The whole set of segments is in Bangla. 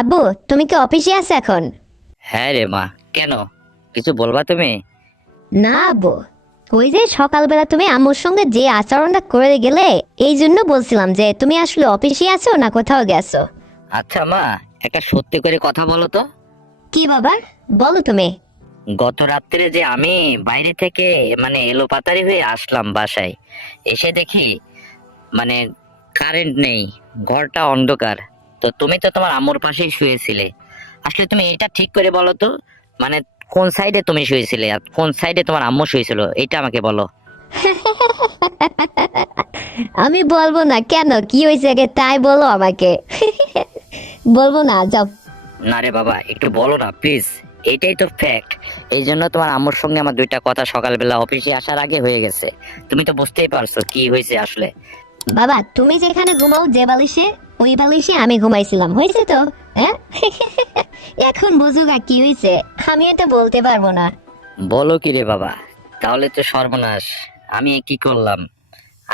আব্বু, তুমি কি অফিসে আছো এখন? হ্যাঁ রে মা, কেন? কিছু বলবা তুমি? না আব্বু, ওই যে সকালবেলা তুমি আম্মুর সঙ্গে যে আচরণটা করে গেলে, এই জন্য বলছিলাম যে তুমি আসলে অফিসে আছো না কোথাও গেছো। আচ্ছা মা, একটা সত্যি করে কথা বলো তো। কি বাবা, বলো তুমি। গত রাত্রে যে আমি বাইরে থেকে এলোপাতাড়ি হয়ে আসলাম বাসায়, এসে দেখি মানে কারেন্ট নেই, ঘরটা অন্ধকার। তো তুমি তো তোমার আম্মুর পাশেই শুয়েছিলে। আসলে তুমি এটা ঠিক করে বলো তো, মানে কোন সাইডে তুমি শুয়েছিলে আর কোন সাইডে তোমার আম্মু শুয়েছিল, এটা আমাকে বলো। আমি বলবো না কেন, কি হয়েছে আগে তাই বলো আমাকে। বলবো না, যাও। না রে বাবা, একটু বলো না প্লিজ। এটাই তো ফ্যাক্ট। এই জন্য তোমার আম্মুর সঙ্গে আমার দুইটা কথা সকালবেলা অফিসে আসার আগে হয়ে গেছে। তুমি তো বুঝতেই পারছো কি হয়েছে আসলে। বাবা, তুমি যেখানে ঘুমাও যে বালিশে, ওই বালিশে আমি ঘুমাইছিলাম, হয়েছে তো? হ্যাঁ। এখন বুঝুক আর কি হয়েছে, আমি এটা বলতে পারবো না। বলো কি রে বাবা, তাহলে তো সর্বনাশ। আমি এ কি করলাম?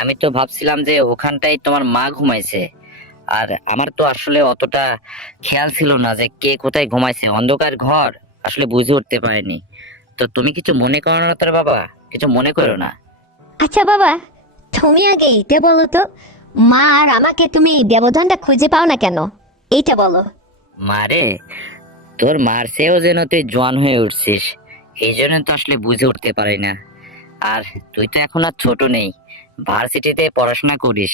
আমি তো ভাবছিলাম যে ওখানটাই তোমার মা ঘুমাইছে। আর আমার তো আসলে অতটা খেয়াল ছিল না যে কে কোথায় ঘুমাইছে, অন্ধকার ঘর, আসলে বুঝে উঠতে পারিনি। তো তুমি কিছু মনে করো না তোর বাবা, কিছু মনে করো না। আচ্ছা বাবা, তুমি আগে এটা বলো তো, মা আর আমাকে তুমি ব্যবধানটা খুঁজে পাও না কেন, এইটা বলো। মারে, তোর মার চেয়েও যেন তুই জোয়ান হয়ে উঠছিস, এই জন্য তো আসলে বুঝে উঠতে পারি না। আর তুই তো এখন আর ছোট নেই, ভার্সিটিতে পড়াশোনা করিস,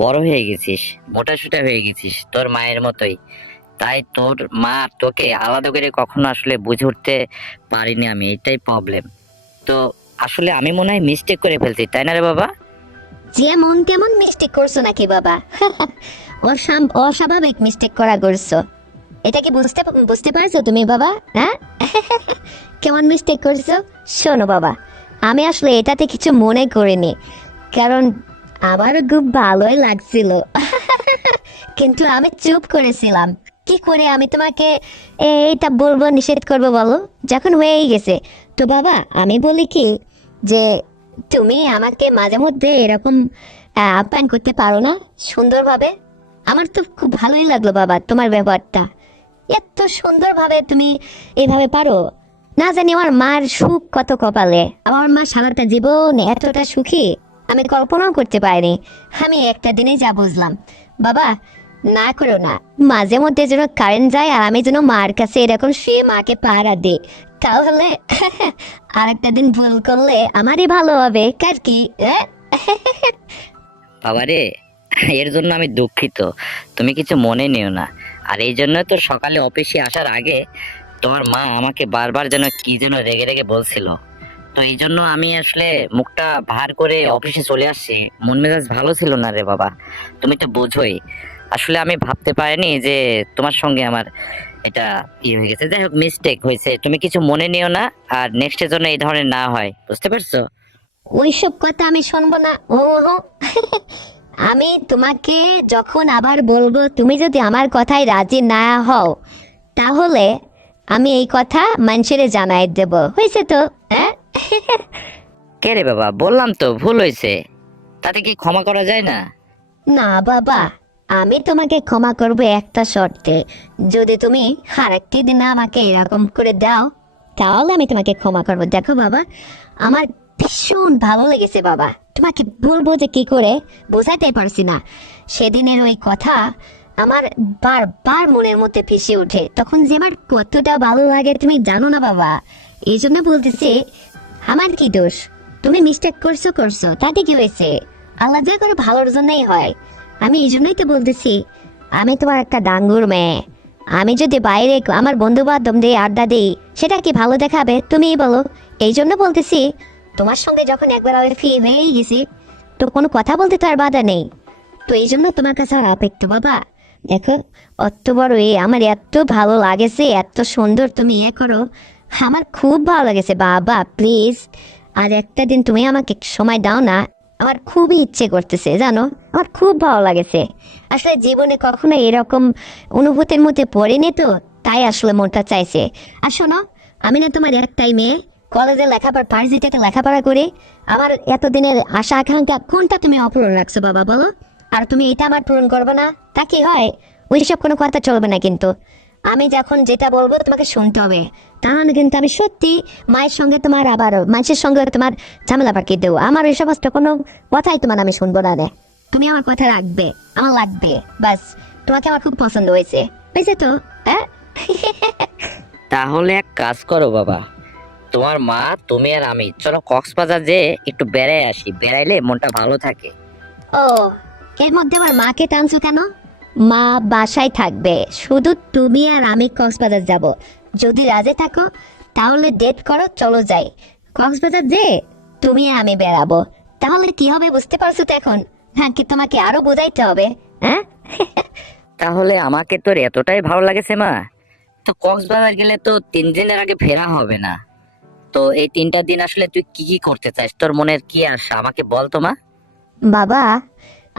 বড় হয়ে গেছিস, মোটাসোটা হয়ে গেছিস তোর মায়ের মতোই। তাই তোর মা তোকে আলাদা করে কখনো আসলে বুঝে উঠতে পারিনি আমি, এটাই প্রবলেম। তো আসলে আমি মনে হয় মিস্টেক করে ফেলছি, তাই না রে বাবা? যেমন তেমন মিস্টেক করছো নাকি বাবা? অস্বাভাবিক মিস্টেক করা করছো, এটা কি বুঝতে বুঝতে পারছো তুমি বাবা? হ্যাঁ। কেমন মিস্টেক করছো? শোনো বাবা, আমি আসলে এটাতে কিছু মনে করিনি, কারণ আমারও খুব ভালোই লাগছিল। কিন্তু আমি চুপ করেছিলাম। কি করে আমি তোমাকে এইটা বলবো, নিষেধ করবো বলো, যখন হয়েই গেছে। তো বাবা, আমি বলি কি, যে তুমি আমাকে মাঝে মধ্যে এরকম আপ্যায়ন করতে পারো না সুন্দরভাবে? আমার তো খুব ভালোই লাগলো বাবা তোমার ব্যাপারটা, এত সুন্দরভাবে তুমি এভাবে পারো। না জানি আমার মার সুখ কত কপালে, আমার মা সারাটা জীবন এতটা সুখী আমি কল্পনাও করতে পারিনি। আমি একটা দিনে যা বুঝলাম বাবা, না করো না, মাঝে মধ্যে যেন কারেন্ট যায় আর আমি যেন মার কাছে এরকম শুয়ে মাকে পাহারা দিই, তাহলে আর একটা দিন ভুল করলে আমারই ভালো হবে, কার কি? বাবারে, এর জন্য আমি দুঃখিত, তুমি কিছু মনে নিও না। আর এই জন্য তো সকালে অফিসে আসার আগে তোমার মা আমাকে বারবার যেন কি যেন রেগে রেগে বলছিল। তো এই জন্য আমি আসলে মুখটা ভার করে অফিসে চলে আসছি, মন মেজাজ ভালো ছিল না রে বাবা, তুমি তো বোঝোই। আসলে আমি ভাবতে পারিনি যে তোমার সঙ্গে আমার এটা হয়ে গেছে। যাই হোক, মিস্টেক হয়েছে, তুমি কিছু মনে নিও না। আর নেক্সটের জন্য এই ধরনের না হয়, বুঝতে পারছো? ওইসব কথা আমি শুনবো না। ও হো। আমি তোমাকে যখন আবার বলবো, তুমি যদি আমার কথায় রাজি না হও, তাহলে আমি এই কথা মানুষের জানাই দেব, হয়েছে তো? হ্যাঁ। কে রে বাবা, বললাম তো ভুল হয়েছে, তাতে কি ক্ষমা করা যায় না? না বাবা, আমি তোমাকে ক্ষমা করবো একটা শর্তে, যদি তুমি আরেকটি দিন আমাকে এরকম করে দাও, তাহলে আমি তোমাকে ক্ষমা করবো। দেখো বাবা, আমার ভীষণ ভালো লেগেছে বাবা, তোমাকে বলবো যে কি করে বোঝাতে পারছি না। সেদিনের ওই কথা আমার বারবার মনের মধ্যে ভেসে ওঠে, তখন যে আমার কতটা ভালো লাগে তুমি জানো না বাবা। এই জন্য বলতেছি, আমার কি দোষ? তুমি মিস্টেক করছো করছো, তাতে কি হয়েছে? আল্লাহ যা করে ভালোর জন্যই হয়। আমি এই জন্যই তো বলতেছি, আমি তোমার একটা ডাঙ্গুর মেয়ে, আমি যদি বাইরে আমার বন্ধু বান্ধব দিয়ে আড্ডা দিই, সেটা কি ভালো দেখাবে তুমিই বলো? এই জন্য বলতেছি, তোমার সঙ্গে যখন একবার আমি ফ্রি হয়েই গেছি, তো কোনো কথা বলতে তো আর বাধা নেই। তো এই জন্য তোমার কাছে আর অপেক্ষা বাবা। দেখো, অত বড় আমার এত ভালো লাগেছে, এত সুন্দর তুমি করো, আমার খুব ভালো লাগেছে বাবা। প্লিজ আর একটা দিন তুমি আমাকে সময় দাও না, আমার খুবই ইচ্ছে করতেছে জানো, আমার খুব ভালো লাগেছে। আসলে জীবনে কখনো এরকম অনুভূতির মধ্যে পড়েনি তো, তাই আসলে মনটা চাইছে। আর শোনো, আমি না তোমার একটাই মেয়ে, কলেজে লেখাপড়া ভার্সিটিতে লেখাপড়া করে আমার এতদিনের আশা আকাঙ্ক্ষা কোনটা তুমি অপূরণ রাখছো বাবা বলো? আর তুমি এটা আমার পূরণ করবে না, তা কি হয়? ওইসব কোনো কথা চলবে না কিন্তু। আমি যখন যেটা বলবো তোমাকে শুনতে হবে, তাহলে কিন্তু আমি সত্যি মায়ের সঙ্গে তোমার আবার মাছের সঙ্গে তোমার ঝামেলা পাকিয়ে দেবো। আমার ওই সমস্ত কোনো কথাই তোমার আমি শুনবো না রে। তুমি আমার কথা রাখবে, আমার লাগবে, বাস। তোমাকে আমার খুব পছন্দ হয়েছে, হয়েছে তো? হ্যাঁ। তাহলে এক কাজ করো বাবা, তোমার মা, তুমি আর আমি চলো কক্সবাজার যে একটু বেড়াই আসি, বেড়াইলে মনটা ভালো থাকে। ও, এর মধ্যে আবার মাকে টানছো কেন? মা বাসায় থাকবে, শুধু তুমি আর আমি কক্সবাজার যাব। যদি রাজি থাকো তাহলে ডেট করো, চলো যাই কক্সবাজার। যে তুমি আর আমি বেড়াবো, তাহলে কি হবে বুঝতে পারছো তো এখন? হ্যাঁ, কি তোমাকে আরো বোঝাইতে হবে? হ্যাঁ। তাহলে আমাকে তোর এতটাই ভালো লাগেছে মা, তো কক্সবাজার গেলে তো 3 দিনের আগে ফেরা হবে না। তো এই 3টা দিন আসলে তুই কি কি করতে চাস, তোর মনের কি আশা আমাকে বল তো মা। বাবা,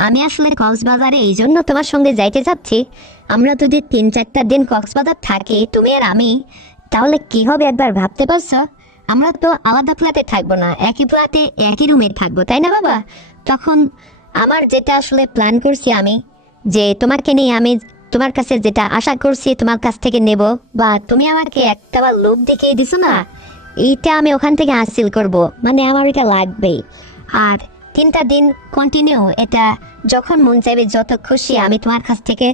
আমি আসলে কক্সবাজারে এই জন্য তোমার সঙ্গে যাইতে চাচ্ছি। আমরা যদি 3-4টা দিন কক্সবাজার থাকি তুমি আর আমি, তাহলে কি হবে একবার ভাবতে পারছো? আমরা তো আলাদা ফ্ল্যাটে থাকবো না, একই ফ্ল্যাটে একই রুমে থাকবো, তাই না বাবা? তখন আমার যেটা আসলে প্ল্যান করছি আমি, যে তোমাকে নিয়ে আমি তোমার কাছে যেটা আশা করছি তোমার কাছ থেকে নেব, বা তুমি আমাকে একটা বার লোভ দেখিয়ে দিছো না, এইটা আমি ওখান থেকে হাসিল করব, মানে আমার এটা লাগবেই। আর 3টা দিন কন্টিনিউ, এটা যখন মন চাইবে যত খুশি আমি তোমার কাছ থেকে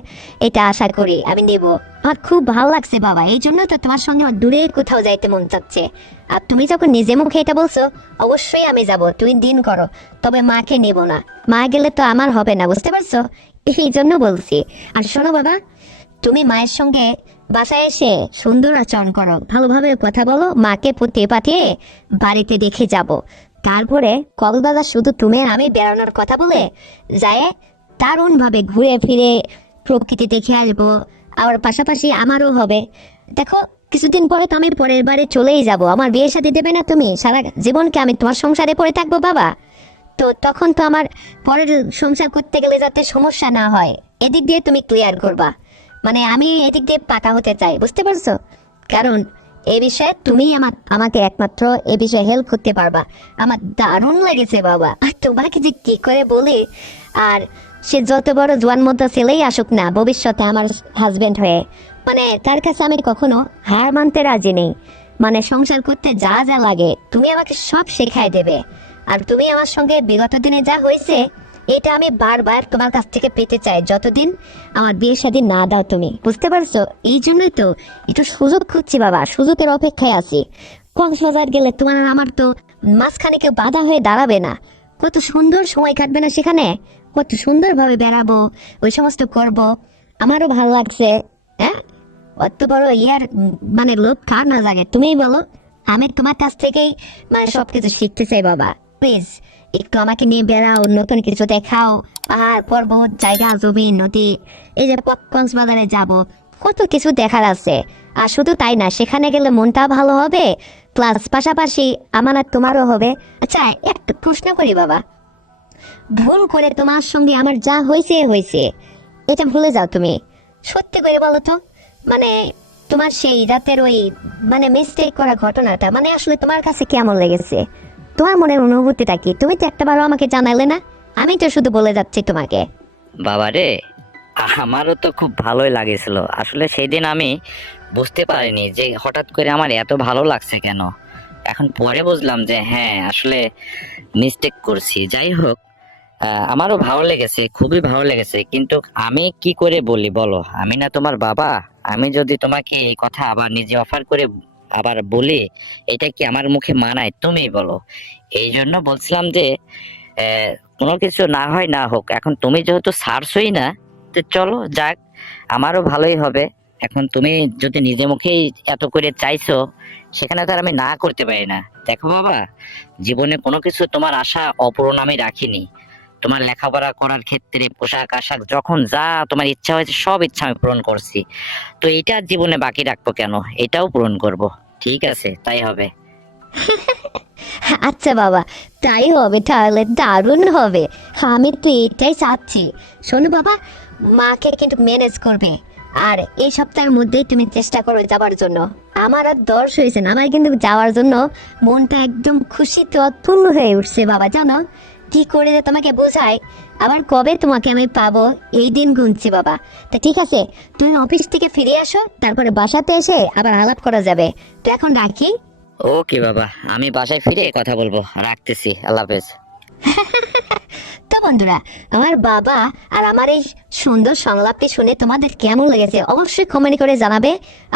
এটা আশা করি আমি নেব। আমার খুব ভালো লাগছে বাবা, এই জন্য তো তোমার সঙ্গে আমার দূরে কোথাও যাইতে মন চাচ্ছে। আর তুমি যখন নিজে মুখে এটা বলছো, অবশ্যই আমি যাব, তুমি দিন করো। তবে মাকে নেব না, মা গেলে তো আমার হবে না, বুঝতে পারছো? এই জন্য বলছি। আর শোনো বাবা, তুমি মায়ের সঙ্গে বাসায় এসে সুন্দর আচরণ করো, ভালোভাবে কথা বলো, মাকে পুঁতে পাঠিয়ে বাড়িতে দেখে যাব। তারপরে কক্সবাজার শুধু তুমি আর আমি বেড়ানোর কথা বলে যায়, দারুণভাবে ঘুরে ফিরে প্রকৃতি দেখে আসবো। আবার পাশাপাশি আমারও হবে। দেখো, কিছুদিন পরে তো আমি পরের বাড়ি চলেই যাব, আমার বিয়ের সাথে দেবে না তুমি? সারা জীবনকে আমি তোমার সংসারে পড়ে থাকবো বাবা। তো তখন তো আমার পরের সংসার করতে গেলে যাতে সমস্যা না হয়, এদিক দিয়ে তুমি ক্লিয়ার করবা। মানে আমি এদিক দিয়ে পাকা হতে চাই, বুঝতে পারছো? কারণ এই বিষয়ে তুমি আমাকে একমাত্র এ বিষয়ে হেল্প করতে পারবা। আমার দারুণ লেগেছে বাবা, আর তোমাকে যে কি করে বলি। আর সে যত বড় জোয়ান মতো ছেলেই আসুক না ভবিষ্যতে আমার হাজবেন্ড হয়ে, মানে তার কাছে আমি কখনো হার মানতে রাজি নেই। মানে সংসার করতে যা যা লাগে তুমি আমাকে সব শেখাই দেবে। আর তুমি আমার সঙ্গে বিগত দিনে যা হয়েছে, এটা আমি বারবার তোমার কাছ থেকে পেতে চাই, যতদিন আমার বিয়ে শাদী না দাও তুমি, বুঝতে পারছো? এই জন্যই তো একটু সুযোগ খুঁজছি বাবা, সুযোগের অপেক্ষায় আছি। কক্সবাজার গেলে তোমার আর আমার তো মাঝখানে কেউ বাধা হয়ে দাঁড়াবে না। কত সুন্দর সময় কাটবে না সেখানে, কত সুন্দরভাবে বেড়াবো, ওই সমস্ত করব। আমারও ভালো লাগছে। হ্যাঁ, অত বড় মানে লোভ কার না লাগে তুমিই বলো? আমি তোমার কাছ থেকেই মানে সবকিছু শিখতে চাই বাবা। প্লিজ একটু আমাকে নিয়ে বেড়াও, নতুন কিছু দেখাও, পাহাড় পর্বত, জায়গা, জমি, নদী। এই যে কক্সবাজারে যাব, কত কিছু দেখার আছে। আর শুধু তাই না, সেখানে গেলে মনটা ভালো হবে, প্লাস পাশাপাশি আমার আর তোমারও হবে। আচ্ছা, একটা প্রশ্ন করি বাবা, ভুল করে তোমার সঙ্গে আমার যা হয়েছে হয়েছে, এটা ভুলে যাও তুমি। সত্যি করে বলো তো, মানে তোমার সেই রাতের ওই মানে মিস্টেক করা ঘটনাটা মানে আসলে তোমার কাছে কেমন লেগেছে? তোমার মনের অনুভূতিটা কি? তুমি তো একটাবারও আমাকে জানালে না, আমি তো শুধু বলে যাচ্ছি তোমাকে। বাবা রে, আমারও তো খুব ভালোই লাগেছিল। আসলে সেই দিন আমি বুঝতে পারিনি যে হঠাৎ করে আমার এত ভালো লাগছে কেন। এখন পরে বুঝলাম যে হ্যাঁ, আসলে মিস্টেক করছি। যাই হোক, আমারও ভালো লেগেছে, খুবই ভালো লেগেছে। কিন্তু আমি কি করে বলি বলো, আমি না তোমার বাবা। আমি যদি তোমাকে এই কথা আবার নিজে অফার করে আবার বলি, এটা কি আমার মুখে মানায়? তুমিই বলো। এই জন্য বলছিলাম যে কোনো কিছু না হয় না হোক, এখন তুমি যেহেতু ছাড়ছই না, তো চলো যাক, আমারও ভালোই হবে। এখন তুমি যদি নিজে মুখেই এত করে চাইছো, সেখানে তো আর আমি না করতে পারি না। দেখো বাবা, জীবনে কোনো কিছু তোমার আশা অপূরণ আমি রাখিনি। তোমার লেখাপড়া করার ক্ষেত্রে, পোশাক আশাক, যখন যা তোমার ইচ্ছা হয়েছে সব ইচ্ছা আমি পূরণ করছি। তো এটা জীবনে বাকি রাখবো কেন, এটাও পূরণ করব। ঠিক আছে, তাই হবে। আচ্ছা বাবা, তাই হবে, তাহলে দারুণ হবে। আমি তো এটাই চাচ্ছি। শোনো বাবা, মাকে কিন্তু ম্যানেজ করবে। আর এই সপ্তাহের মধ্যেই তুমি চেষ্টা করো যাবার জন্য। আমার আর দর্শ হয়েছে না, আমার কিন্তু যাওয়ার জন্য মনটা একদম খুশিতে অতুল্য হয়ে উঠছে বাবা, জানো? কি করে যে তোমাকে বোঝাই, আবার কবে তোমাকে আমি পাবো এই দিন গুনছি বাবা। তা ঠিক আছে, তুমি অফিস থেকে ফিরে আসো, তারপরে বাসাতে এসে আবার আলাপ করা যাবে। তো এখন রাখি। ওকে বাবা, আমি বাসায় ফিরে কথা বলবো, রাখতেছি, আল্লাহ হাফেজ। তো বন্ধুরা, আমার বাবা আর আমার এই সুন্দর সংলাপটি শুনে তোমাদের কেমন লেগেছে অবশ্যই কমেন্ট করে জানাবে।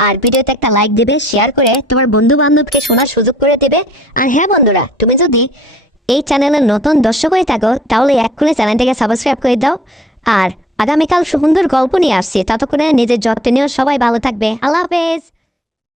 আর ভিডিওতে একটা লাইক দেবে, শেয়ার করে তোমার বন্ধু বান্ধবকে শোনার সুযোগ করে দেবে। আর হ্যাঁ বন্ধুরা, তুমি যদি এই চ্যানেলের নতুন দর্শক হয়ে থাকো তাহলে এক্ষুনি চ্যানেলটাকে সাবস্ক্রাইব করে দাও। আর আগামীকাল সুন্দর গল্প নিয়ে আসছি, ততক্ষণে নিজের যত্ন নিও, সবাই ভালো থাকবে, আল্লাহ হাফেজ।